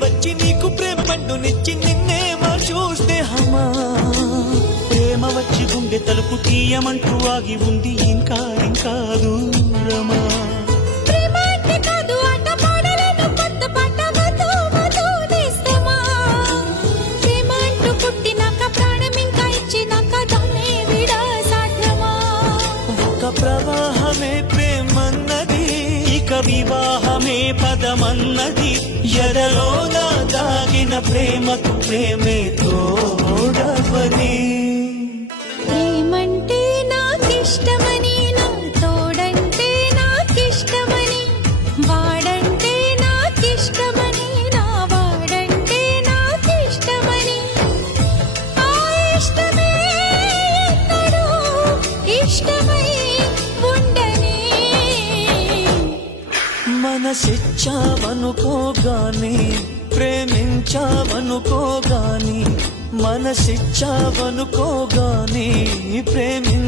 వచ్చి నీకు ప్రేమ పండునిచ్చి నిన్నేమో చూస్తే హమా ప్రేమ వచ్చి గుండె తలుపు తీయమంటూ ఆగి ఉంది ఇంకా ఇంకా దూరమా ప్రవాహమే ప్రేమన్నది ఇక వివాహమే పదమన్నది ఎదలోన దాగిన ప్రేమకు ప్రేమే తోడవని ప్రేమంటే నాకిష్టమని నా తోడంటే నాకిష్టమని వాడంటే నాకిష్టమని నా వాడంటే నాకిష్టమని ఆ ఇష్టమే ఎన్నడూ ఇష్టమై మనసిచ్చావనుకోగాని ప్రేమించావనుకోగాని మనసిచ్చావనుకోగాని ప్రేమించావనుకోగాని